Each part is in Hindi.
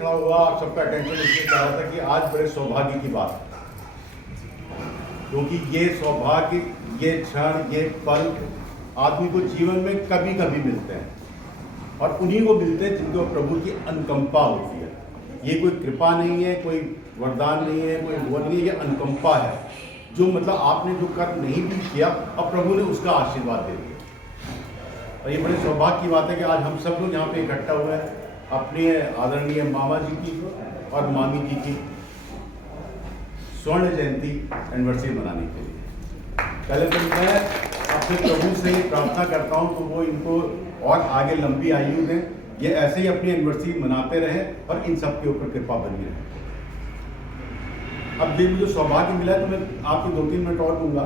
खड़ा हुआ, सबका अटेंशन इसलिए कर रहा था कि आज बड़े सौभाग्य की बात है, क्योंकि ये सौभाग्य, ये क्षण, ये पल आदमी को जीवन में कभी कभी मिलते हैं, और उन्हीं को मिलते हैं जिनको प्रभु की अनुकंपा होती है। ये कोई कृपा नहीं है, कोई वरदान नहीं है, कोई वो नहीं है, ये अनुकंपा है, जो मतलब आपने जो कर्म नहीं भी किया और प्रभु ने उसका आशीर्वाद दे दिया। और ये बड़े सौभाग्य की बात है कि आज हम सब लोग यहाँ पे इकट्ठा हुए हैं अपने आदरणीय मामा जी की और मामी जी की स्वर्ण जयंती एनिवर्सरी मनाने के लिए। पहले तो मैं अपने प्रभु से ही प्रार्थना करता हूँ तो वो इनको और आगे लंबी आयु दें, ये ऐसे ही अपनी एनिवर्सरी मनाते रहें और इन सब के ऊपर कृपा बनी रहे। अब जब मुझे सौभाग्य मिला है तो मैं आपको 2-3 मिनट और दूंगा।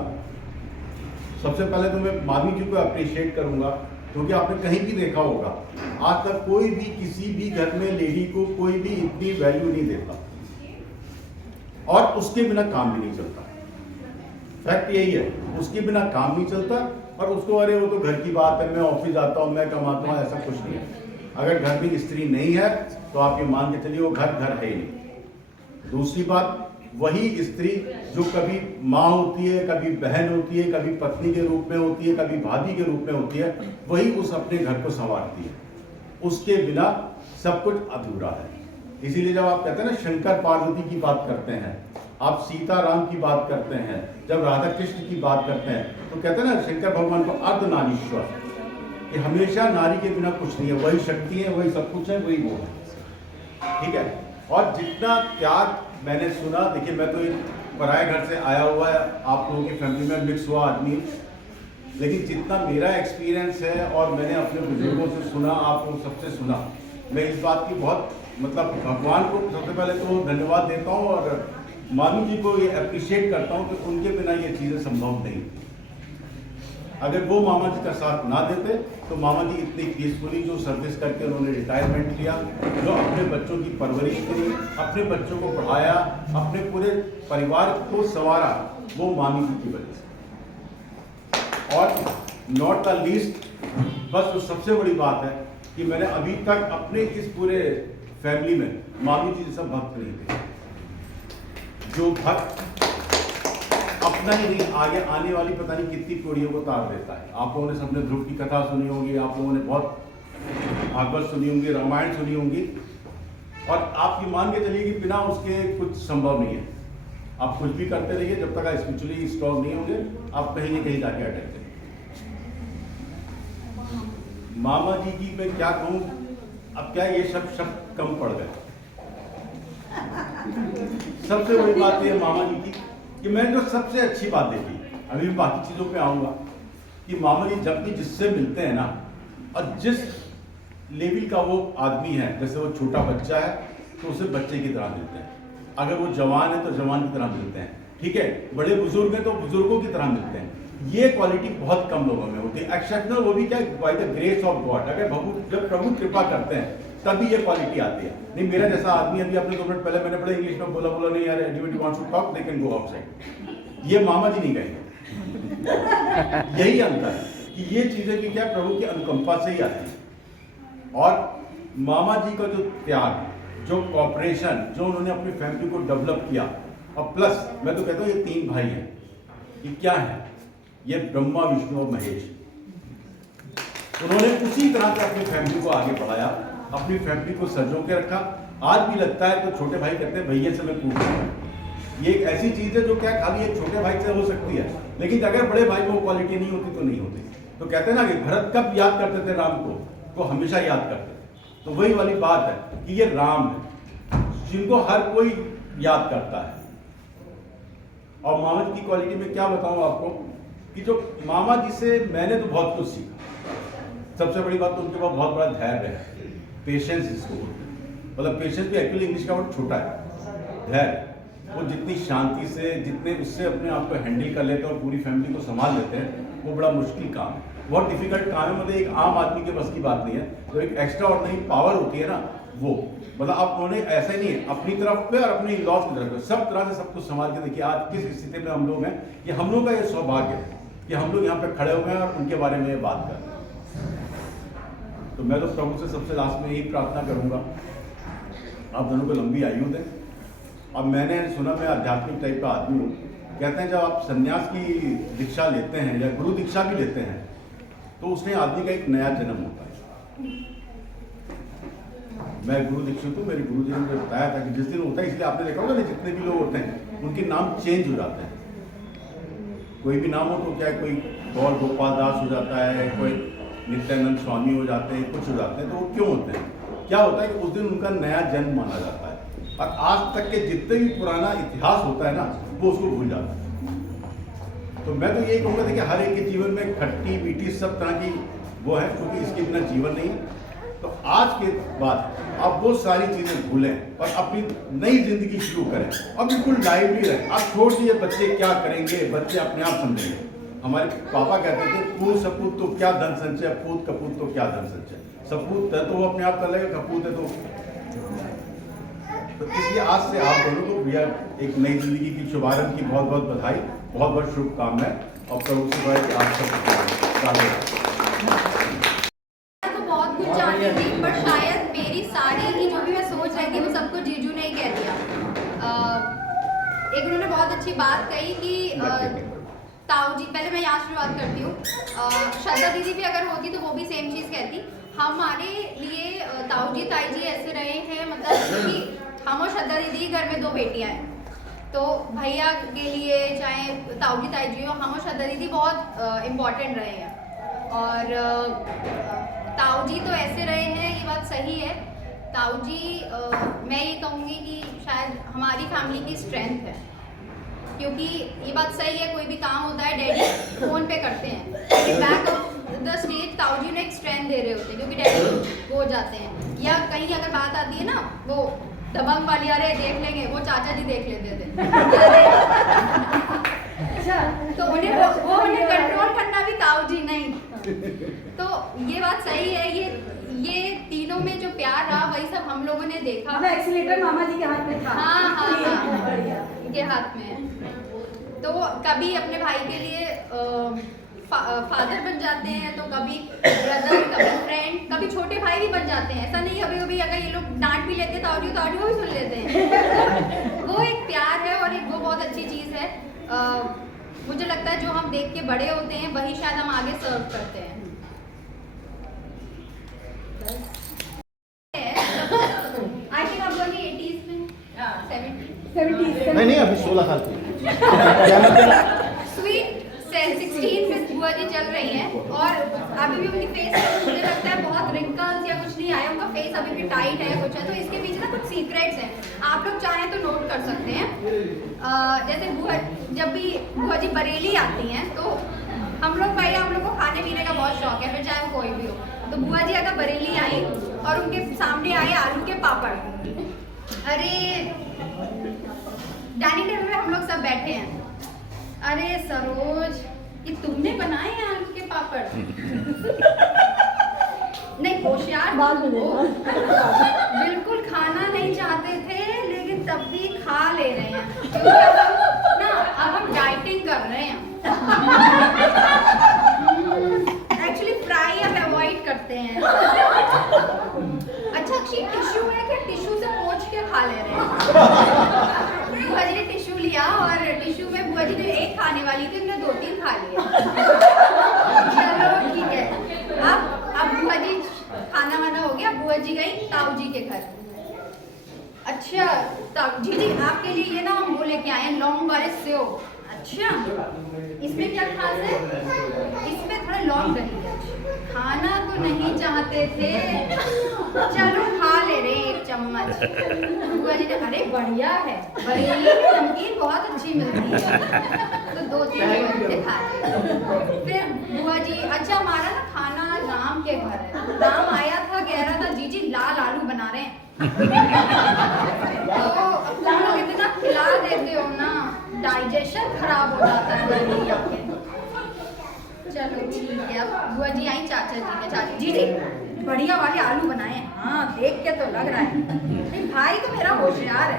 सबसे पहले तो मैं मामी जी को अप्रिशिएट करूंगा, क्योंकि आपने कहीं भी देखा होगा आज तक कोई भी किसी भी घर में लेडी को कोई भी इतनी वैल्यू नहीं देता, और उसके बिना काम भी नहीं चलता। फैक्ट यही है, उसके बिना काम नहीं चलता, और उसको अरे वो तो घर की बात है, मैं ऑफिस आता हूँ, मैं कमाता हूँ, ऐसा कुछ नहीं है। अगर घर में स्त्री नहीं है तो आप ये मान के चलिए वो घर घर है ही नहीं। दूसरी बात, वही स्त्री जो कभी माँ होती है, कभी बहन होती है, कभी पत्नी के रूप में होती है, कभी भाभी के रूप में होती है, वही उस अपने घर को संवारती है। उसके बिना सब कुछ अधूरा है। इसीलिए जब आप कहते हैं ना शंकर पार्वती की बात करते हैं, आप सीता राम की बात करते हैं, जब राधा कृष्ण की बात करते हैं, तो कहते हैं ना शंकर भगवान को अर्धनारीश्वर, कि हमेशा नारी के बिना कुछ नहीं है, वही शक्ति है, वही सब कुछ है, वही वो है। ठीक है। और जितना त्याग मैंने सुना, देखिए मैं तो एक पराये घर से आया हुआ है, आप लोगों की फैमिली में मिक्स हुआ आदमी, लेकिन जितना मेरा एक्सपीरियंस है और मैंने अपने बुजुर्गों से सुना, आप लोग सबसे सुना, मैं इस बात की बहुत मतलब भगवान को सबसे पहले तो धन्यवाद देता हूँ, और मामी जी को ये अप्रिशिएट करता हूँ कि उनके बिना ये चीज़ें संभव नहीं। अगर वो मामा जी का साथ ना देते तो मामा जी इतनी पीसफुली जो सर्विस करके उन्होंने रिटायरमेंट लिया, जो अपने बच्चों की परवरिश करी, अपने बच्चों को पढ़ाया, अपने पूरे परिवार को संवारा, वो मामी जी की वजह से। और नॉट द लीस्ट, बस जो सबसे बड़ी बात है कि मैंने अभी तक अपने इस पूरे फैमिली में मामी जी जैसा भक्त नहीं थे, जो भक्त अपना ही नहीं आगे आने वाली पता नहीं कितनी पीढ़ियों को तार देता है। आप लोगों ने सबने ध्रुव की कथा सुनी होगी, आप लोगों ने बहुत भागवत सुनी होंगी, रामायण सुनी होंगी, और आप ये मान के चलिए कि बिना उसके कुछ संभव नहीं है। आप कुछ भी करते रहिए, जब तक आप स्पिरिचुअली स्ट्रॉन्ग नहीं होंगे आप कहीं न कहीं जाके अटक जाएंगे। मामा जी की मैं क्या कहूँ, अब क्या ये सब शब्द कम पड़ गए। सबसे बड़ी बात ये मामा जी की कि मैंने जो सबसे अच्छी बात देखी, अभी मैं बाकी चीज़ों पे आऊँगा, कि मामा जी जब भी जिससे मिलते हैं ना, और जिस लेवल का वो आदमी है, जैसे वो छोटा बच्चा है तो उसे बच्चे की तरह मिलते हैं, अगर वो जवान है तो जवान की तरह मिलते हैं, ठीक है, बड़े बुजुर्ग हैं तो बुजुर्गों की तरह मिलते हैं। ये क्वालिटी बहुत कम लोगों में होती है, एक्सेप्शनल, वो भी क्या by the grace of God. अगर जब प्रभु कृपा करते हैं तभी ये क्वालिटी आती है। नहीं मेरा जैसा आदमी, अभी अपने 2 मिनट पहले मैंने बड़े इंग्लिश में बोला नहीं यार, anybody wants to talk they can go outside, ये मामा जी नहीं कहेंगे। यही अंतर है कि ये चीजें भी क्या प्रभु की अनुकंपा से ही आती है। और मामा जी का जो त्याग, जो कॉपरेशन, जो उन्होंने अपनी फैमिली को डेवलप किया, और प्लस मैं तो कहता हूँ ये 3 भाई हैं, ये क्या है, ये ब्रह्मा विष्णु और महेश। उन्होंने उसी तरह से अपनी फैमिली को आगे बढ़ाया, अपनी फैमिली को सजो के रखा। आज भी लगता है तो छोटे भाई कहते हैं भैया से मैं पूछ रहा हूँ, ये एक ऐसी चीज है जो क्या खाली एक छोटे भाई से हो सकती है, लेकिन अगर बड़े भाई को क्वालिटी नहीं होती तो नहीं होती। तो कहते हैं ना कि भरत कब याद करते थे राम को, तो हमेशा याद करते थे। तो वही वाली बात है कि ये राम है जिनको हर कोई याद करता है। और मामा जी की क्वालिटी में क्या बताऊं आपको, कि जो मामा जी से मैंने तो बहुत कुछ सीखा। सबसे बड़ी बात तो उनके पास बहुत बड़ा धैर्य है, पेशेंस इसको, मतलब पेशेंस भी एक्चुअली इंग्लिश का वर्ड छोटा है, धैर्य। वो जितनी शांति से, जितने उससे अपने आप को हैंडल कर लेते हैं और पूरी फैमिली को संभाल लेते हैं, वो बड़ा मुश्किल काम है, बहुत डिफिकल्ट काम है। मतलब एक आम आदमी के बस की बात नहीं है। तो एक एक्स्ट्रा ऑर्डिनरी पावर होती है ना, वो मतलब आप उन्होंने ऐसे नहीं है अपनी तरफ पे और अपने इन-लॉज की तरफ पे, सब तरह से सब कुछ संभाल के। देखिए आज किस स्थिति में हम लोग हैं, कि हम लोग का ये सौभाग्य है कि हम लोग यहाँ पे खड़े हुए हैं और उनके बारे में बात कर रहे हैं। तो मैं तो प्रभु से सबसे लास्ट में यही प्रार्थना करूंगा, आप दोनों को लंबी आयु दें। अब मैंने सुना, मैं आध्यात्मिक टाइप का आदमी हूँ, कहते हैं जब आप संन्यास की दीक्षा लेते हैं या गुरु दीक्षा भी लेते हैं तो उसमें आदमी का एक नया जन्म होता है। मैं गुरु दीक्षित हूँ, मेरे गुरु जी ने मुझे बताया था कि जिस दिन होता है, इसलिए आपने देखा होगा ना जितने भी लोग होते हैं उनके नाम चेंज हो जाते हैं। कोई भी नाम हो तो क्या कोई गौर गोपाल दास हो जाता है, कोई नित्यानंद स्वामी हो जाते हैं, कुछ हो जाते हैं। तो वो क्यों होते हैं? क्या होता है कि उस दिन उनका नया जन्म माना जाता है और आज तक के जितने भी पुराना इतिहास होता है ना वो उसको भूल जाता है। तो मैं तो यही कहूँगा कि हर एक के जीवन में खट्टी मीठी सब तरह की वो है, क्योंकि इसके बिना जीवन नहीं है। तो आज के बाद आप वो सारी चीजें भूलें और अपनी नई जिंदगी शुरू करें और बिल्कुल लाइवली रहें। आप छोड़ दीजिए बच्चे क्या करेंगे, बच्चे अपने आप समझेंगे। हमारे पापा कहते थे पूत सपूत तो क्या धन संचय, पूत कपूत तो क्या धन संचय। सपूत है तो वो अपने आप कर लेगा, कपूत है तो इसलिए आज से आप दोनों को भैया एक नई जिंदगी की शुभारंभ की बहुत बहुत बधाई, बहुत बहुत शुभकामनाएं और प्रभु से दुआ है कि आप सब बहुत कुछ जानती थी, पर शायद मेरी सारी की जो भी मैं सोच रही थी वो सबको जीजू ने ही कह दिया। एक उन्होंने बहुत अच्छी बात कही कि ताऊ जी, पहले मैं यहाँ शुरुआत करती हूँ। श्रद्धा दीदी भी अगर होती तो वो भी सेम चीज़ कहती। हमारे लिए ताऊ जी ताई जी ऐसे रहे हैं, मतलब कि हम और श्रद्धा दीदी घर में 2 बेटियाँ हैं, तो भैया के लिए चाहे ताऊ जी ताई जी हो, हम और श्रद्धा दीदी बहुत इम्पॉर्टेंट रहे हैं। और ताऊ जी तो ऐसे रहे हैं, ये बात सही है। ताऊ जी मैं ये कहूँगी कि शायद हमारी फैमिली की स्ट्रेंथ है, क्योंकि ये बात सही है, कोई भी काम होता है डैडी फ़ोन पे करते हैं, बैक ऑफ द स्टेज ताऊ जी ने एक स्ट्रेंथ दे रहे होते हैं, क्योंकि डैडी वो हो जाते हैं। या कहीं अगर बात आती है ना वो दबंग वाली, अरे देख लेंगे, वो चाचा जी देख लेते थे तो उन्हें कंट्रोल करना भी ताऊ जी नहीं। तो ये बात सही है, ये तीनों में जो प्यार रहा वही सब हम लोगों ने देखा। एक्सीलेटर मामा जी के हाथ में था। हाँ, उनके हाथ में है। तो कभी अपने भाई के लिए फादर बन जाते हैं, तो कभी ब्रदर, कभी फ्रेंड, कभी छोटे भाई भी बन जाते हैं। ऐसा नहीं, कभी कभी अगर ये लोग डांट भी लेते तो ऑडियो भी सुन लेते हैं। वो एक प्यार है और एक वो बहुत अच्छी चीज़ है। मुझे लगता है जो हम देख के बड़े होते हैं वही शायद हम आगे सर्व करते हैं। आई थिंक आप लोग 80s में 70 नहीं अभी 16 साल की स्वीट 16 में बुआ जी चल रही हैं और अभी भी उनकी फेस पर मुझे लगता है बहुत रिंकल्स या कुछ नहीं आया, उनका फेस अभी भी टाइट है कुछ है। तो इसके पीछे ना कुछ सीक्रेट्स हैं, आप लोग चाहें तो नोट कर सकते हैं। जैसे बुआ जब भी बुआ जी बरेली आती हैं तो हम लोग को खाने पीने का बहुत शौक है, फिर चाहे वो कोई भी हो। तो बुआ जी अगर बरेली आई और उनके सामने आए आलू के पापड़, अरे डाइनिंग टेबल पे हम लोग सब बैठे हैं, अरे सरोज ये तुमने बनाए हैं आलू के पापड़? नहीं होशियार बिल्कुल खाना नहीं चाहते थे, लेकिन तब भी खा ले रहे हैं, क्योंकि अब हम डाइटिंग कर रहे हैं। एक्चुअली फ्राई अब अवॉइड करते हैं। अच्छा अक्षी टिश्यू है क्या? टिश्यू से पोंछ के खा ले रहे हैं। बुआ जी ने टिश्यू लिया और टिश्यू में बुआ जी जो एक खाने वाली थी उन्होंने 2-3 खा लिए। चलो ठीक है। अब बुआ जी खाना वाना हो गया, बुआ जी गई ताऊ जी के घर। अच्छा ताऊ जी आपके लिए ये ना हम वो लेके आए हैं लौंग वाले सेव। अच्छा इसमें क्या खास है? इसमें थोड़ा लौंग डली है। खाना तो नहीं चाहते थे, चलो खा ले रहे एक चम्मच। बुआ जी ने अरे बढ़िया है, बरेली में नमकीन बहुत अच्छी मिलती है, तो 2-3 घंटे खा लिए। फिर बुआ जी अच्छा हमारा ना खाना राम के घर है, राम आया था कह रहा था जीजी लाल आलू बना रहे हैं। तो तुम लोग इतना खिला देते हो ना, डाइजेशन खराब हो जाता है। चलो ठीक है। अब बुआ जी आई चाचा जी के, चाची जी बढ़िया वाले आलू बनाए। हाँ देख के तो लग रहा है भाई तो मेरा होशियार है।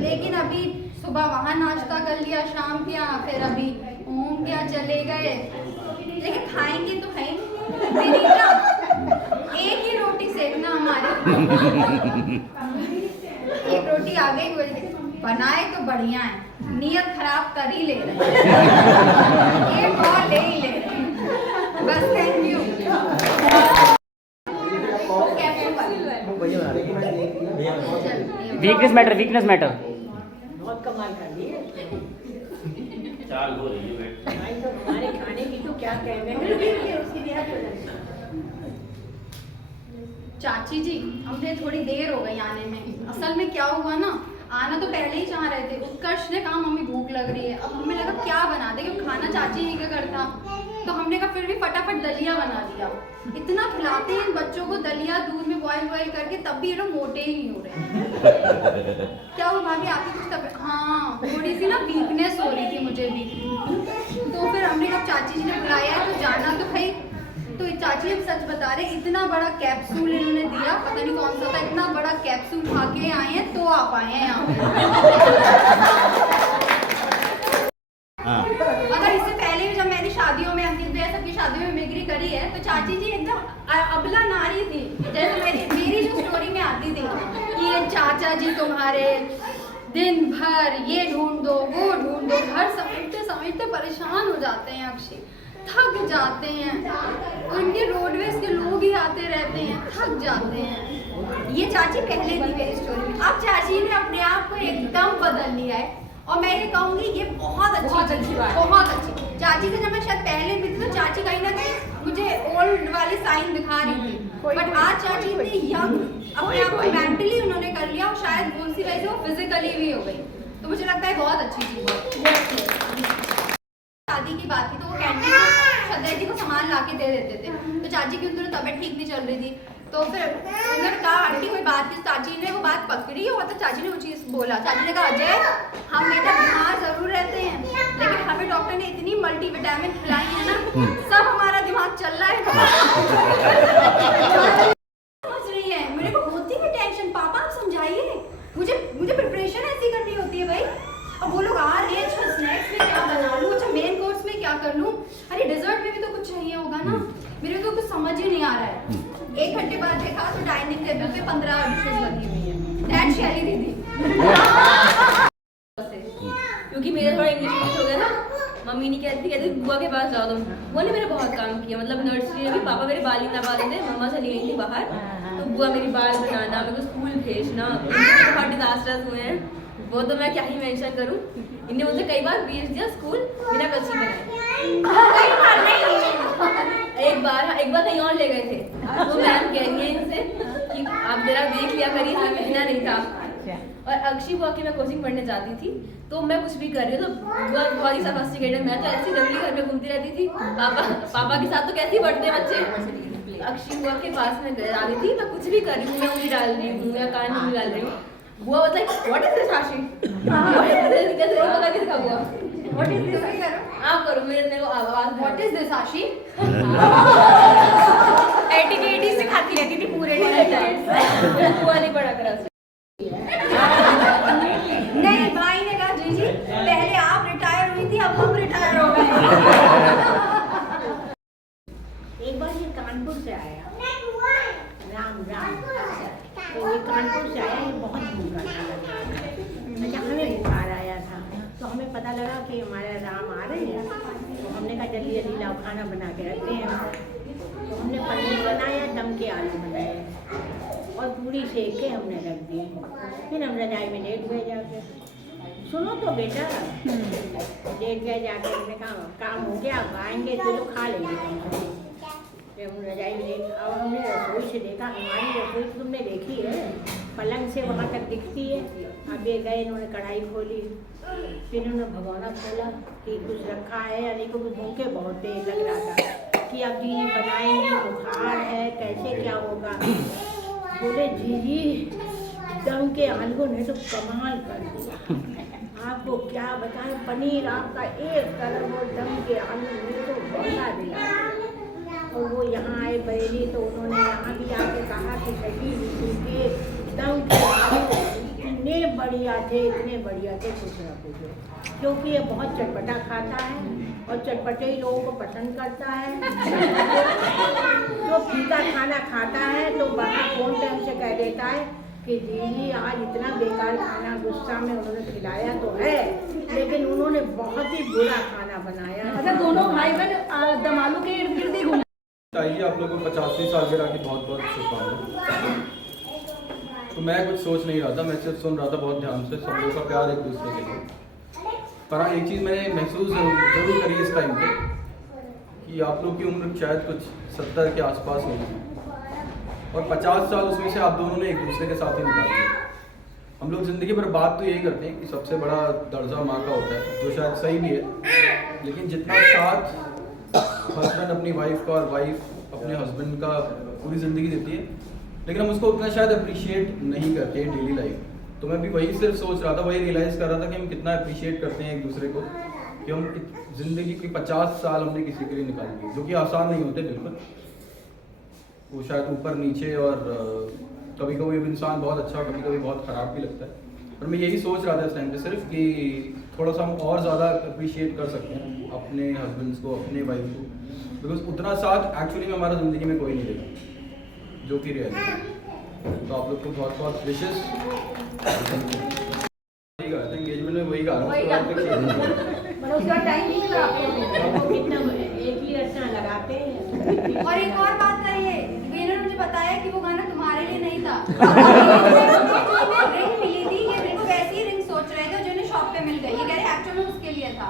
लेकिन अभी सुबह वहाँ नाश्ता कर लिया, शाम किया, फिर अभी ओम क्या चले गए, लेकिन खाएंगे तो है ही एक ही रोटी सेकना हमारे। एक रोटी आ गई, बनाए तो बढ़िया है, नियत खराब कर ही ले रहे हैं, एक और ले ही ले रहे हैं बस। Thank you. वीकनेस मैटर बहुत कमाल कर दी है। चाल हो रही है भाई तो हमारे खाने की तो क्या कहने हैं। चाची जी, हमने थोड़ी देर हो गई आने में। असल में क्या हुआ ना, आना तो पहले ही चाह रहे थे। उत्कर्ष ने कहा मम्मी भूख लग रही है। अब हमें लगा क्या बना दे, क्योंकि खाना चाची ही का करता। तो हमने कहा फिर भी फटाफट दलिया बना दिया। इतना खिलाते हैं बच्चों को दलिया दूध में बॉयल करके, तब भी ये लोग मोटे ही नहीं हो रहे। क्या हुआ भाभी, आपकी कुछ तबीयत? हाँ, थोड़ी सी ना वीकनेस हो रही थी मुझे भी। तो फिर हमने कहा चाची जी ने बुलाया है तो जाना तो भाई। तो चाची हम सच बता रहे, इतना बड़ा कैप्सूल इन्होंने दिया, पता नहीं कौन सा था, इतना बड़ा कैप्सूल खा के आए हैं तो आप आए हैं यहाँ पे। अगर इससे पहले भी जब मैंने शादियों में, अंकित भैया सबकी शादियों में मिमिक्री करी है, तो चाची जी एकदम अबला नारी थी। जैसे मेरी जो स्टोरी में आती थी कि ये चाचा जी तुम्हारे दिन भर ये ढूंढ दो वो ढूंढ दो, घर समझते समझते परेशान हो जाते हैं अक्षय, थक जाते हैं। उनके रोडवेज के लोग ही आते रहते हैं, थक जाते हैं। ये चाची पहले थी मेरी स्टोरी में, अब चाची ने अपने आप को एकदम बदल लिया है। और मैं ये कहूँगी ये बहुत अच्छी बात, बहुत अच्छी। चाची से जब मैं शायद पहले भी थी तो चाची कहीं ना कहीं मुझे ओल्ड वाले साइन दिखा रही थी, बट आज चाची इतनी यंग, अपने आप को मेंटली उन्होंने कर लिया, और शायद उसी वजह से वो फिजिकली भी हो गई। तो मुझे लगता है बहुत अच्छी चीज़ है। शादी की बात थी तो वो कैंटीन में श्रद्धा जी को सामान ला के दे देते थे। तो चाची की उनकी तबीयत ठीक नहीं चल रही थी, तो फिर उन्होंने कहा आंटी कोई बात की। चाची ने वो बात पकड़ी और मतलब चाची ने वो चीज़ बोला। चाची ने कहा अजय हम बेटा बीमार जरूर रहते हैं, लेकिन हमें डॉक्टर ने इतनी मल्टीविटामिन खिलाई है ना, सब हमारा दिमाग चल रहा है। समझ रही है मेरे को होती है टेंशन, पापा आप समझाइए मुझे प्रिपरेशन ऐसी करनी होती है भाई। अब वो लोग आ रहे हैं, अच्छा स्नैक्स में क्या बना लूँ, अच्छा मेन कोर्स में क्या कर लूँ, अरे डिजर्ट में भी तो कुछ चाहिए होगा ना। मेरे को कुछ समझ ही नहीं आ रहा है। 1 घंटे बाद देखा तो डाइनिंग टेबल पे 15 डिशेस लगी हुई है। दैट शैली दीदी। क्योंकि मेरा थोड़ा इंग्लिश हो गया ना, मम्मी नहीं कहती बुआ के पास जाओ तुम। बुआ ने मेरा बहुत काम किया, मतलब नर्सरी में भी पापा मेरे बाल नहीं लगा देते, मम्मा चली गई थी बाहर, तो बुआ मेरी बाल बनाना, मेरे को स्कूल भेजना, बहुत डिजास्टर्स हुए हैं। वो तो मैं क्या ही मेंशन करूं। इन्हें मुझे कई बार भेज दिया स्कूल बिना कच्ची बनाए। कई बार नहीं, एक बार कहीं और ले गए थे। तो मैम कह रही है इनसे कि आप जरा देख लिया करिए, महीना नहीं था। और अक्षी बुआ की मैं कोचिंग पढ़ने जाती थी, तो मैं कुछ भी कर रही हूँ तो बुआ बहुत ही सफिस्टिकेटेड, मैं तो ऐसी जल्दी घर में घूमती रहती थी। पापा के साथ तो कैसे बढ़ते बच्चे। अक्षी बुआ के पास में जा रही थी, मैं कुछ भी कर रही हूँ, मैं उंगली डाल रही हूँ या कान में डाल रही हूँ। बुआ बताई व्हाट इज दिस आशी, व्हाट इज दिस, कैसे बता के दिखा बुआ, व्हाट इज दिस, आप करो मेरे को आवाज, व्हाट इज दिस आशी। एटिकेट सिखाती रहती थी पूरे टाइम। बुआ नहीं पढ़ा करा। नहीं भाई ने कहा जी पहले आप रिटायर हुई थी, अब हम रिटायर हो गए। एक बार ये कानपुर से आया, राम तो ये कानपुर से आया, ये बहुत भूख रहा था। अच्छा हमें बुखार आया था, तो हमें पता लगा कि हमारे राम आ रहे हैं, तो हमने कहा जल्दी जल्दी लाओ खाना बना के रखते हैं। तो हमने पनीर बनाया, दम के आलू बनाए और पूरी सेक के हमने रख दी। फिर हम रजाई में लेट गए जाके। सुनो तो बेटा, लेट गए जाके, हमने कहा काम हो गया, अब आएंगे तो लोग खा लेंगे। फिर हम रजाई में लेट, अब हमने रसोई से देखा, हमारी रसोई तो तुमने देखी है, पलंग से वहाँ तक दिखती है। अब ये गए, इन्होंने कढ़ाई खोली, फिर उन्होंने भगोना खोला कि कुछ रखा है या नहीं, को भूखे बहुत देर लग रहा था कि अब जी बनाएंगे, बुखार है, कैसे क्या होगा। बोले जी दम के आलू ने तो कमाल कर दिया, आपको क्या बताएं, पनीर आपका एक तरफ और दम के आलू ने तो बना दिया। और वो यहाँ आए बरेली, तो उन्होंने यहाँ भी आके कहा कि सही उनके दम के आलू इतने बढ़िया थे, इतने बढ़िया थे, कुछ ना पूछो। क्योंकि ये बहुत चटपटा खाता है और चटपटे ही लोगों को पसंद करता है। जो फीका खाना खाता है तो बाहर फोन पे हमसे कह देता है कि दीदी आज इतना बेकार खाना गुस्सा में उन्होंने खिलाया तो है, लेकिन उन्होंने बहुत ही बुरा खाना बनाया। अच्छा, दोनों भाई बहन दम आलू के इर्द गिर्द ही घूमे। आइए आप लोगों को 50वीं सालगिरह की बहुत बहुत शुभकामनाएं। तो मैं कुछ सोच नहीं रहा था, मैं सिर्फ सुन रहा था बहुत ध्यान से, सब लोगों का प्यार एक दूसरे के लिए। पर हाँ, एक चीज़ मैंने महसूस जरूर करी इस टाइम पे कि आप लोग की उम्र शायद कुछ 70 के आसपास होगी और 50 साल उसमें से आप दोनों ने एक दूसरे के साथ ही निकाल दिए। हम लोग ज़िंदगी भर बात तो यही करते हैं कि सबसे बड़ा दर्जा माँ का होता है, जो शायद सही भी है, लेकिन जितना साथ हस्बैंड अपनी वाइफ का और वाइफ अपने हस्बैंड का पूरी ज़िंदगी देती है, लेकिन हम उसको उतना शायद अप्रिशिएट नहीं करते हैं डेली लाइफ। तो मैं भी वही सिर्फ सोच रहा था, वही रियलाइज़ कर रहा था कि हम कितना अप्रिशिएट करते हैं एक दूसरे को, कि हम ज़िंदगी की 50 साल हमने किसी के लिए निकाल दिए, जो कि आसान नहीं होते बिल्कुल। वो शायद ऊपर नीचे और कभी कभी इंसान बहुत अच्छा, कभी कभी बहुत ख़राब भी लगता है। पर मैं यही सोच रहा था इस टाइम पे सिर्फ कि थोड़ा सा हम और ज़्यादा अप्रिशिएट कर सकते हैं अपने हस्बैंड्स को, अपने वाइफ को, बिकॉज उतना साथ एक्चुअली में हमारा ज़िंदगी में कोई नहीं देगा, जो कि रियलिटी है। तो आप लोग को बहुत बहुत विशेष एंगेजमेंट में वही गा रहा मतलब उसका टाइम नहीं मिला आपको। कितना एक ही रचना लगाते हैं। और एक और बात करिए, वीनर ने मुझे बताया कि वो गाना तुम्हारे लिए नहीं था। रिंग मिली थी, ये रिंग वैसी ही रिंग सोच रहे थे जो इन्हें शॉप पे मिल गई, ये कह रहे एक्चुअली में उसके लिए था।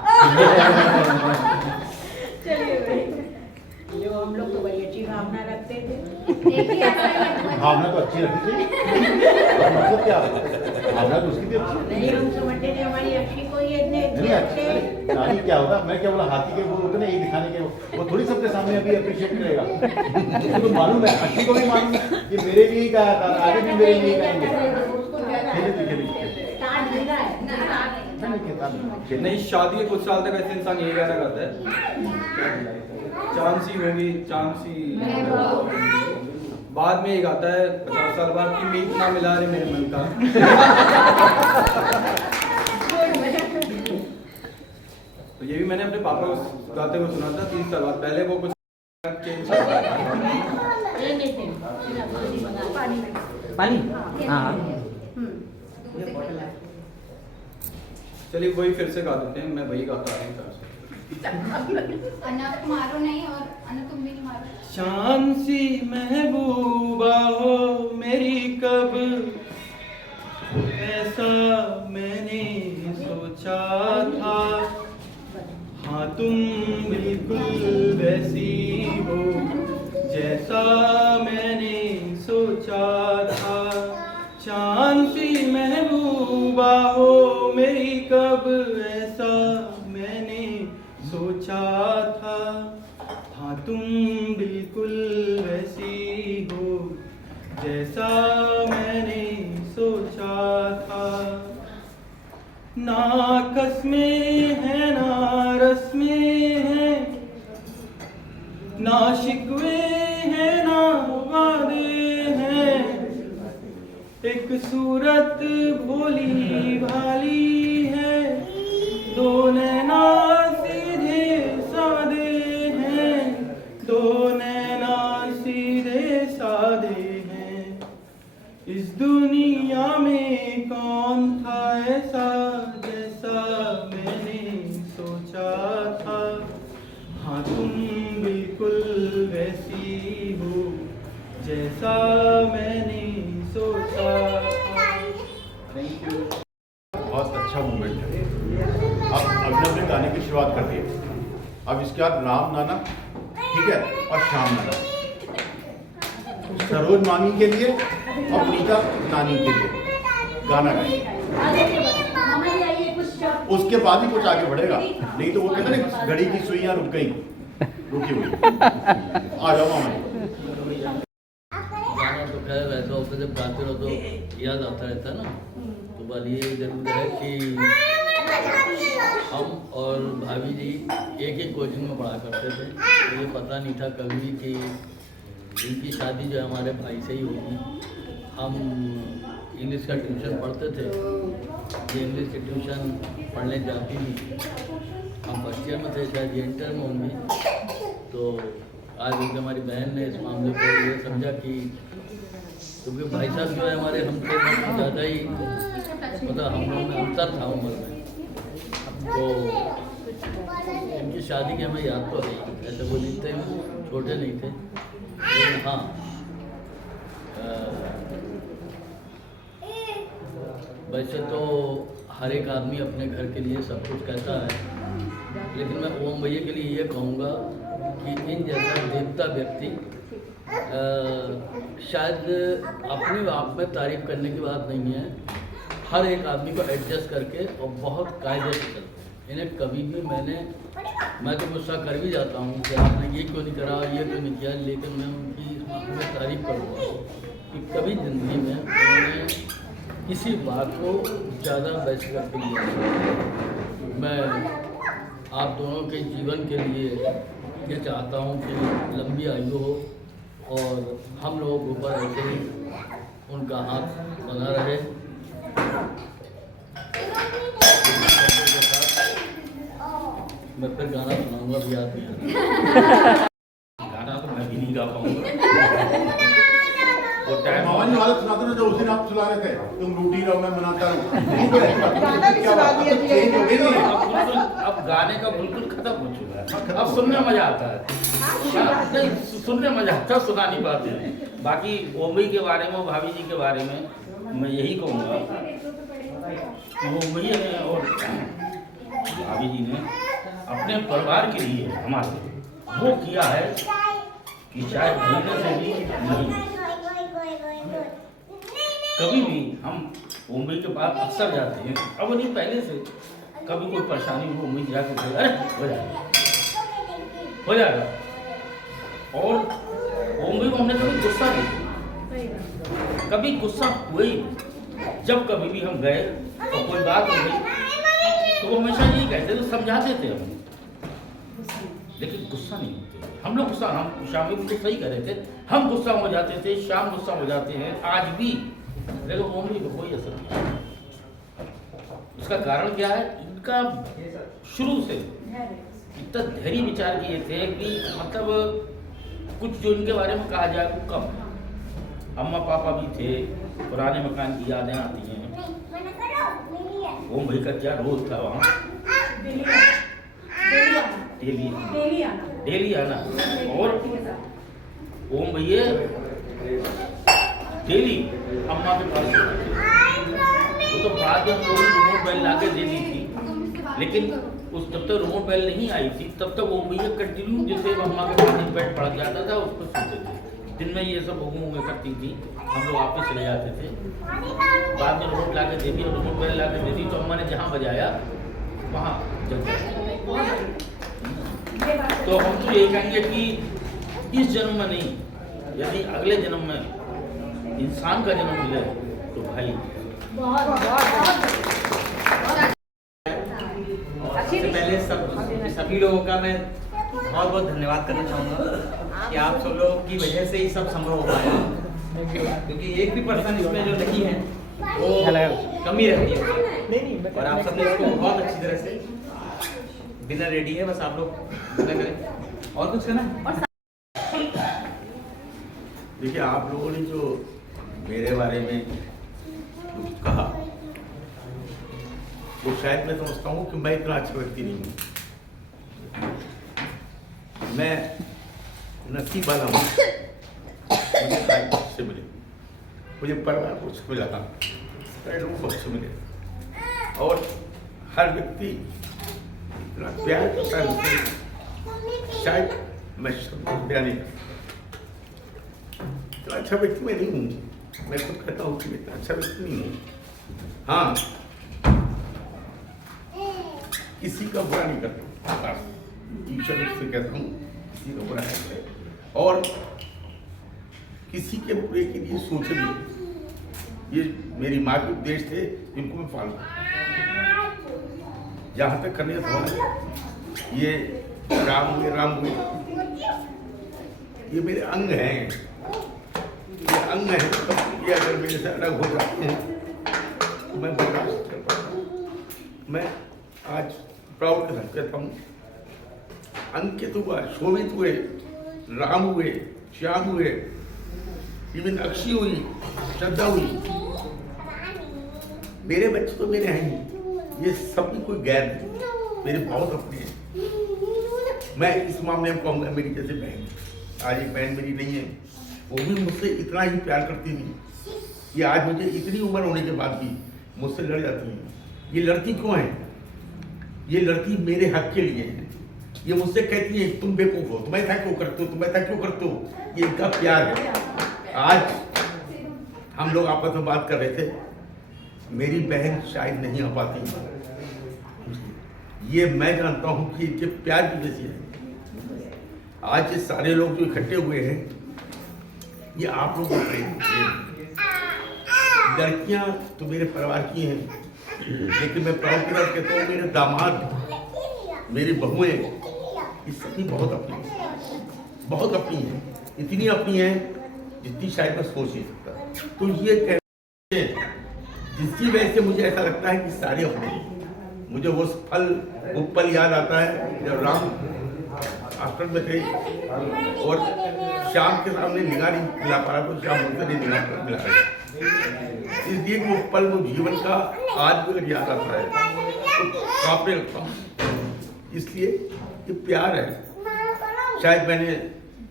चलिए भाई, जो हम लोग तो बड़ी अच्छी भावना रखते थे। एक ही ऐसा ही है। भावना तो अच्छी रखनी चाहिए। मतलब क्या भावना तो उसकी भी अच्छी है। नहीं, हम समझते थे हमारी अच्छी को ये इतने नहीं अच्छी नानी क्या होता, मैं क्या बोला, हाथी के वो होते ना एक दिखाने के, वो थोड़ी सबके सामने अभी अप्रिशिएट करेगा। उसको तो मालूम है, अच्छी को भी मालूम है कि मेरे लिए ही गाया था, आगे भी मेरे लिए गाएंगे। नहीं, शादी के कुछ साल तक ऐसे इंसान यही गाना गाता है, चांसी होगी चांसी, बाद में ये गाता है 50 साल बाद कि मीत ना मिला रे मेरे मन का। तो ये भी मैंने अपने पापा को गाते हुए सुना था 30 साल बाद, पहले वो कुछ चेंज पानी। हाँ चलिए वही फिर से गा देते हैं, मैं वही गाता आ रहा हूँ। अन्ना तुम मारो नहीं, और अन्ना तुम भी नहीं मारो। शांसी महबूबा हो मेरी, कब ऐसा मैंने सोचा था, हाँ तुम बिल्कुल वैसी हो जैसा मैंने सोचा था। शांसी महबूबा हो मेरी, कब ऐसा मैंने सोचा था, हाँ तुम बिल्कुल वैसी हो जैसा मैंने सोचा था। ना कसमें है ना रस्में हैं, ना शिकवे हैं ना वादे हैं, एक सूरत भोली भाली है, दो नैना सीधे सादे हैं, दो नैना सीधे सादे हैं। इस दुनिया में कौन था ऐसा जैसा मैंने सोचा था, हाँ तुम बिल्कुल वैसी हो जैसा मैंने सोचा था। Thank you. बहुत अच्छा मूवमेंट है। अब अभिनव ने गाने की शुरुआत कर दी है, अब इसके बाद राम नाना, ठीक है, और श्याम नाना, सरोज मामी के लिए और नीता नानी के लिए गाना गाएंगे। उसके बाद ही कुछ आगे बढ़ेगा, नहीं तो वो कहते ना घड़ी की सुइयां रुक गई, रुकी हुई। आ जाओ मामा। गाना तो खैर वैसा होता है, जब गाते रहो तो याद आता रहता है ना। तो बात ये जरूर है कि हम और भाभी जी एक ही कोचिंग में पढ़ा करते थे, तो ये पता नहीं था कभी कि इनकी शादी जो है हमारे भाई से ही होगी। हम इंग्लिश का ट्यूशन पढ़ते थे, ये इंग्लिश की ट्यूशन पढ़ने जाती थी, हम फर्स्ट ईयर में थे, शायद ये इंटर में होंगी। तो आज उनकी हमारी बहन ने इस मामले को ये समझा कि क्योंकि भाई साहब जो है हमारे हमसे बहुत ज़्यादा ही मतलब हम लोगों में अंतर था उम्र में। तो इनकी शादी की हमें याद तो है, ऐसे वो नहीं थे, छोटे नहीं थे, लेकिन हाँ वैसे तो हर एक आदमी अपने घर के लिए सब कुछ कहता है, लेकिन मैं ओम भैया के लिए ये कहूँगा कि इन जैसा देवता व्यक्ति शायद अपने आप में तारीफ करने की बात नहीं है, हर एक आदमी को एडजस्ट करके और बहुत कायदे से चलते हैं। इन्हें कभी भी मैं तो गुस्सा कर भी जाता हूँ कि आपने ये क्यों नहीं करा, ये क्यों नहीं किया, लेकिन मैं उनकी मैं तारीफ करूँगा कि कभी ज़िंदगी में उन्होंने किसी बात को ज़्यादा बहस करके लिया। मैं आप दोनों के जीवन के लिए ये चाहता हूँ कि लंबी आयु हो और हम लोगों के ऊपर ऐसे ही उनका हाथ बना रहे। मैं फिर गाना सुनाऊंगा भी, याद नहीं आ रहा। गाना तो मैं भी नहीं गा पाऊंगा। वो टाइम मामा जी वाला सुनाते ना जो उस दिन आप सुना रहे थे, तुम रूटी रहो मैं मनाता रहूं। गाना भी सुना दिया जी। चेंज हो गई नहीं है। अब गाने का बिल्कुल खत्म हो चुका है। अब सुनने मजा आता है, नहीं सुनने मजा आता है, सुना नहीं पाते हैं। बाकी ओम भाई के बारे में, भाभी जी के बारे में मैं यही कहूँगा कि वो भैया ने और भाभी जी ने अपने परिवार के लिए हमारे वो किया है कि शायद भूलने से भी नहीं। कभी भी हम मुंबई के पास अक्सर जाते हैं, अब नहीं पहले से, कभी कोई परेशानी हो मुंबई जाके अरे हो जाएगा। और मुंबई को हमने कभी गुस्सा नहीं, कभी गुस्सा हुए ही। जब कभी भी हम गए और कोई बात हो गई तो वो हमेशा यही कहते थे, समझाते थे हम, लेकिन गुस्सा नहीं होते हम लोग। गुस्सा हम शाम में बिल्कुल सही कर रहे थे, हम गुस्सा हो जाते थे, शाम गुस्सा हो जाते हैं आज भी, लेकिन ओमली को कोई असर नहीं। उसका कारण क्या है? इनका शुरू से इतना धैर्य विचार किए थे कि मतलब कुछ जो इनके बारे में कहा जाए वो कम। अम्मा पापा भी थे, पुराने मकान की यादें आती हैं। ओम भाई का क्या रोल था वहाँ? डेली आना। और ओम भैया डेली अम्मा के पास वो तो बाद में रिमोट बेल ला के दे दी थी, लेकिन उस तब तक रिमोट बेल नहीं आई थी, तब तक ओम भैया कंटिन्यू जैसे अम्मा के पास बेड पड़ जाता था उस पर सोते थे। दिन में ये सब हुए करती थी, हम लोग वापस चले जाते थे। बाद में रिमोट ला के दे दी और रिमोट बेल ला के दे दी तो अम्मा ने जहाँ बजाया वहाँ जग गया। तो हम तो ये कहेंगे कि इस जन्म में नहीं, यदि अगले जन्म में इंसान का जन्म मिले तो भाई सबसे पहले सभी लोगों का मैं बहुत बहुत धन्यवाद करना चाहूँगा कि आप सब लोगों की वजह से ही सब संभव हो पाया, क्योंकि एक भी पर्सन इसमें जो नहीं है वो कमी रहती है। और आप सबने इसको बहुत अच्छी तरह से, डिनर रेडी है, बस आप लोग डिनर करें और कुछ करना है। देखिए आप लोगों ने जो मेरे बारे में कहा वो शायद मैं समझता हूँ कि मैं इतना अच्छा व्यक्ति नहीं हूँ। मैं नसीब वाला हूँ, मुझे से मिले, मुझे परिवार को मिला था, लोगों को अच्छे मिले, और हर व्यक्ति इतना प्यार करता है मुझसे, शायद मैं शब्द बयान नहीं करता। इतना अच्छा व्यक्ति मैं नहीं हूँ, मैं खुद कहता हूँ कि मैं इतना अच्छा व्यक्ति नहीं हूँ। हाँ, किसी का बुरा नहीं करता, ईश्वर से कहता हूँ किसी का बुरा नहीं करता, और किसी के बुरे के लिए सोचे भी। ये मेरी माँ के उपदेश थे जिनको मैं फॉलो करता। जहाँ तक करने का सवाल है, ये राम हुए, ये मेरे अंग हैं, ये अंग है। ये अगर मेरे से अलग हो जाते हैं तो मैं बर्दाश्त कर पाता हूँ। मैं आज प्राउड के साथ कहता हूँ, अंकित हुआ, शोभित हुए, राम हुए, श्याम हुए, इवन अक्षी हुई, श्रद्धा हुई, मेरे बच्चे तो मेरे हैं ही, ये सब भी कोई गैर नहीं, मेरे बहुत अपने हैं। मैं इस मामले में कहूँगा मेरी जैसे बहन, आज एक बहन मेरी नहीं है, वो भी मुझसे इतना ही प्यार करती थी कि आज मुझे इतनी उम्र होने के बाद भी मुझसे लड़ जाती है। ये लड़ती क्यों है? ये लड़ती मेरे हक के लिए है। ये मुझसे कहती है तुम बेवकूफ हो, तुम ऐसा क्यों करते हो, तुम ऐसा क्यों करते हो। ये इनका प्यार है। आज हम लोग आपस में बात कर रहे थे, मेरी बहन शायद नहीं आ पाती, ये मैं जानता हूँ कि इनके प्यार की वजह से है। आज ये सारे लोग जो इकट्ठे हुए हैं, ये आप लोग लड़कियां तो मेरे परिवार की हैं, लेकिन मैं प्राउड के साथ कहता हूँ मेरे दामाद, मेरी बहुएं, ये सभी बहुत अपनी हैं, बहुत अपनी हैं, इतनी अपनी हैं जितनी शायद मैं सोच नहीं सकता। तो ये कहते हैं जिसकी वजह से मुझे ऐसा लगता है कि सारे अपने हैं। मुझे वो पल याद आता है जब राम आश्रम में थे और श्याम के सामने निगाह नहीं मिला पा रहा, तो श्याम मुझसे नहीं निगाह मिला रहा। इसलिए वो पल, वो जीवन का आज भी अगर याद आता है तो कांपने लगता हूँ। इसलिए ये प्यार है। शायद मैंने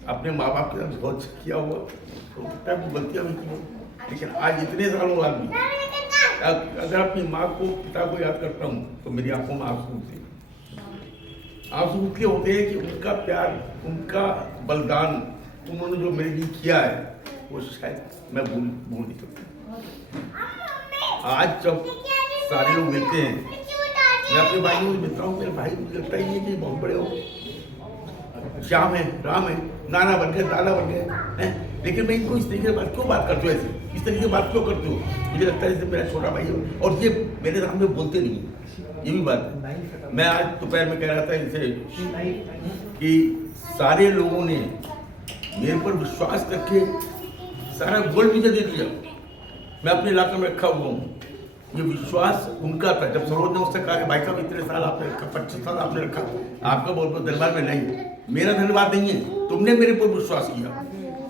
अपने माँ बाप के साथ बहुत किया हुआ, तो गलतियाँ भी की, लेकिन आज इतने सालों बाद भी अगर अपनी माँ को, पिता को याद करता हूँ तो मेरी आंखों में आंसू होते हैं। आंसू इसलिए होते हैं कि उनका प्यार, उनका बलिदान, उन्होंने जो मेरे लिए किया है वो शायद मैं भूल नहीं सकता। आज जब सारे लोग मिलते हैं, मैं अपने भाइयों से मिलता हूँ, मेरे भाई मुझे लगता ही है कि बहुत बड़े हो, श्याम है, राम है, नाना बन गए, दादा बन गए हैं, लेकिन मैं इनको इस तरीके से क्यों बात करते हो, ऐसे इस तरीके से बात क्यों करते हो। मुझे लगता है जैसे मेरा छोटा भाई हो, और ये मेरे सामने बोलते नहीं है, ये भी बात है। मैं आज दोपहर में कह रहा था इनसे कि सारे लोगों ने मेरे पर विश्वास करके सारा गोल्ड मुझे दे दिया, मैं अपने इलाके में रखा हुआ हूँ। ये विश्वास उनका था। जब सरोज ने उससे कहा कि भाई साहब इतने साल आपने रखा, 25 साल आपने रखा, आपका बहुत बहुत धन्यवाद। में नहीं, मेरा धन्यवाद नहीं है, तुमने मेरे पर विश्वास किया,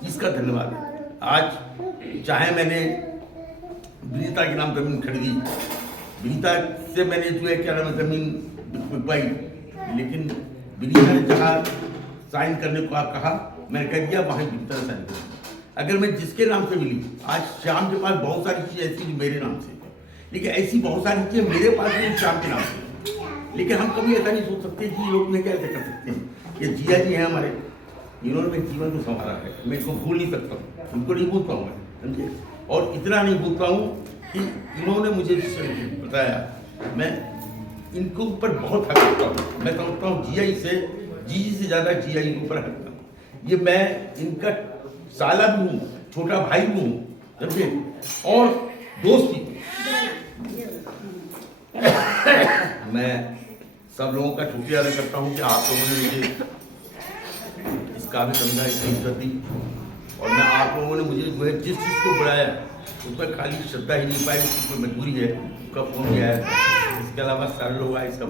इसका धन्यवाद है। आज चाहे मैंने विनीता के नाम जमीन खरीदी, विनीता से मैंने जो है क्या नाम है जमीन बिकवाई, लेकिन विनीता ने जहाँ साइन करने को कहा मैंने कह दिया वहाँ विनीता ने साइन किया। अगर मैं जिसके नाम से मिली, आज श्याम के पास बहुत सारी चीज़ें ऐसी जो मेरे नाम से, लेकिन ऐसी बहुत सारी चीज़ें मेरे पास नहीं श्याम के नाम से। लेकिन हम कभी ऐसा नहीं सोच सकते कि लोग में कैसे कर सकते हैं। ये जिया जी हैं हमारे, इन्होंने मेरे जीवन को संभाला है, मैं इनको भूल नहीं सकता हूँ, इनको नहीं भूल पाऊँगा, समझे। और इतना नहीं भूल पाऊँ कि इन्होंने मुझे बताया, मैं इनको ऊपर बहुत हक करता हूँ। मैं समझता हूँ जिया से, जी से ज़्यादा जिया के ऊपर हक करता हूँ। ये मैं इनका साला भी हूँ, छोटा भाई भी हूँ, समझे, और दोस्त भी। मैं सब लोगों का शुक्रिया अदा करता हूँ कि आप लोगों ने मुझे इस काबिल समझा, इतनी इज्जत दी, और मैं आप लोगों ने मुझे जो है जिस चीज़ को बुलाया उस पर खाली श्रद्धा ही नहीं पाई, उसकी कोई मजबूरी है, उसका फोन किया है। इसके अलावा सारे लोग आए, सब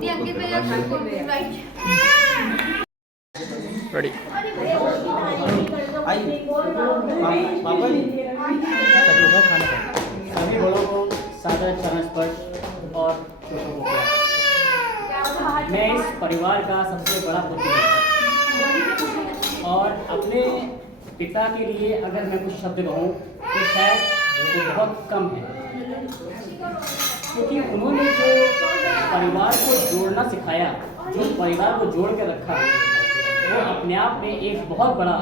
सभी बड़ों को सादर चरण स्पर्श और छोटों को प्यार। मैं इस परिवार का सबसे बड़ा पुत्र हूँ और अपने पिता के लिए अगर मैं कुछ शब्द कहूँ तो शायद वो बहुत कम है, क्योंकि उन्होंने जो परिवार को जोड़ना सिखाया, जो परिवार को जोड़ कर रखा, वो अपने आप में एक बहुत बड़ा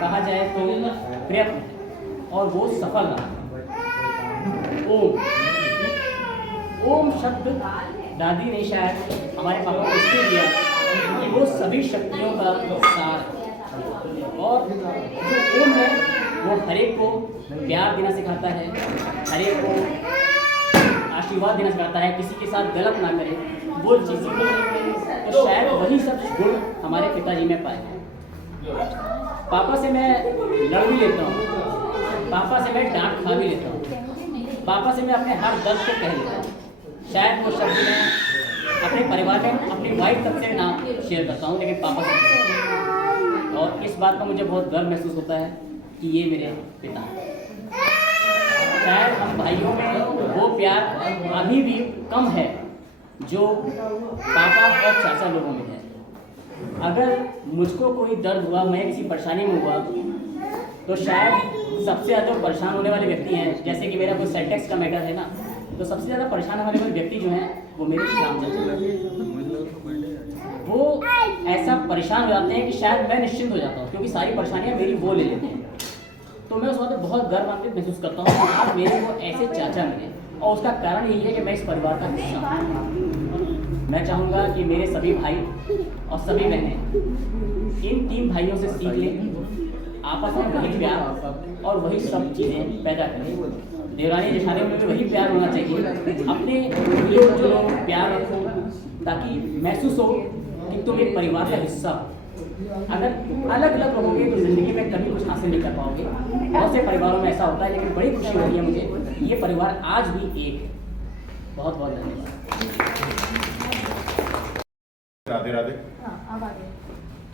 कहा जाए तो प्रयत्न है, और वो सफल रहा। ओम शब्द दादी ने शायद हमारे पापा को इसलिए दिया कि वो सभी शक्तियों का सार है, और जो ओम है वो हर एक को प्यार देना सिखाता है, हर एक को आशीर्वाद देना सिखाता है, किसी के साथ गलत ना करे, वो चीज़ें। तो शायद वही सब गुण हमारे पिताजी में पाए हैं। पापा से मैं लड़ भी लेता हूँ, पापा से मैं डांट खा भी लेता हूँ, पापा से मैं अपने हर दर्द को कह लेता हूँ। शायद वो शब्द मैं अपने परिवार में अपनी वाइफ तक से ना शेयर करता हूँ, लेकिन पापा से। और इस बात का मुझे बहुत गर्व महसूस होता है कि ये मेरे पिता हैं। शायद हम भाइयों में वो प्यार अभी भी कम है जो पापा और चाचा लोगों में है। अगर मुझको कोई दर्द हुआ, मैं किसी परेशानी में हुआ, तो शायद सबसे ज़्यादा परेशान होने वाले व्यक्ति हैं, जैसे कि मेरा कोई सेंटेक्स का मैटर है ना, तो सबसे ज़्यादा परेशान होने वाले व्यक्ति जो हैं वो मेरे श्याम चाचा हैं। वो ऐसा परेशान हो जाते हैं कि शायद मैं निश्चिंत हो जाता हूँ, क्योंकि सारी परेशानियाँ मेरी वो ले लेते हैं। तो मैं उस वक्त बहुत गर्व महसूस करता हूँ कि आप मेरे को ऐसे चाचा मिले, और उसका कारण यही है कि मैं इस परिवार का हिस्सा हूँ। मैं चाहूँगा कि मेरे सभी भाई और सभी बहनें इन 3 भाइयों से सीख लें, आपस में वही प्यार और वही सब चीज़ें पैदा करें। देवरानी जेठानी में भी वही प्यार होना चाहिए। अपने लोग जो लोग प्यार रखो, ताकि महसूस हो कि तुम एक परिवार का हिस्सा हो। अगर अलग अलग रहोगे तो ज़िंदगी में कभी कुछ हासिल नहीं कर पाओगे। बहुत से परिवारों में ऐसा होता है, लेकिन बड़ी खुशी हो रही है मुझे, ये परिवार आज भी एक है। बहुत बहुत धन्यवाद। राधे राधे।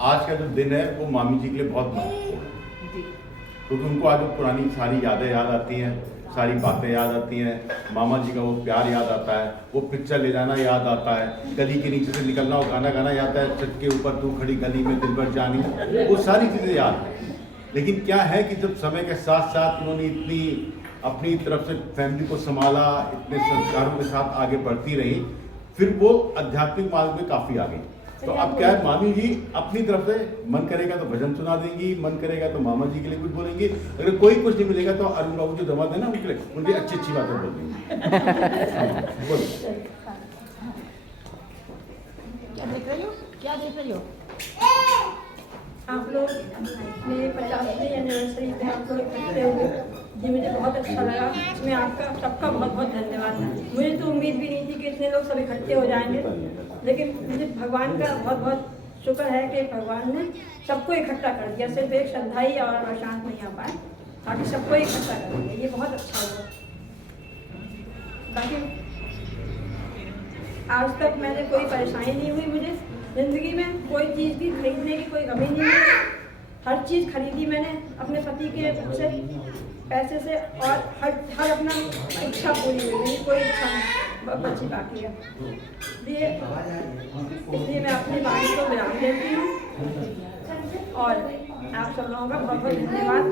आज का जो दिन है वो मामी जी के लिए बहुत महत्वपूर्ण है, क्योंकि उनको आज पुरानी सारी यादें याद आती हैं, सारी बातें याद आती हैं, मामा जी का वो प्यार याद आता है, वो पिक्चर ले जाना याद आता है, गली के नीचे से निकलना और गाना गाना याद आता है, छत के ऊपर तू खड़ी गली में दिल भर जानी, वो सारी चीज़ें याद हैं। लेकिन क्या है कि जब समय के साथ साथ उन्होंने इतनी अपनी तरफ से फैमिली को संभाला, इतने संस्कारों के साथ आगे बढ़ती रही, फिर वो आध्यात्मिक मार्ग में काफ़ी आगे। तो अब क्या है, मामी जी अपनी तरफ से मन करेगा तो भजन सुना देंगी, मन करेगा तो मामा जी के लिए कुछ बोलेंगी, अगर कोई कुछ नहीं मिलेगा तो अरुण बाबू जो दवा देना उनके लिए उनकी अच्छी अच्छी बातें बोल देंगी। बोलो। क्या देख रही हो? आप लोग मेरे 50वीं एनिवर्सरी पे आप लोग इकट्ठे हुए, ये मुझे बहुत अच्छा लगा। इसमें आपका सबका बहुत बहुत धन्यवाद। मुझे तो उम्मीद भी नहीं थी कि इतने लोग सब इकट्ठे हो जाएंगे, लेकिन मुझे भगवान का बहुत बहुत शुक्र है कि भगवान ने सबको इकट्ठा कर दिया। सिर्फ एक श्रद्धाई और प्रशांत नहीं आ पाए, बाकी सबको इकट्ठा कर दिया। ये बहुत अच्छा हुआ। बाकी आज तक मैंने कोई परेशानी नहीं हुई, मुझे ज़िंदगी में कोई चीज़ भी खरीदने की कोई कमी नहीं है। हर चीज़ खरीदी मैंने अपने पति के से पैसे से, और हर अपना इच्छा पूरी हुई, मेरी कोई इच्छा बची बाकी है। इसलिए मैं अपनी वाणी को विराम देती हूँ और आप सब लोगों का बहुत बहुत धन्यवाद।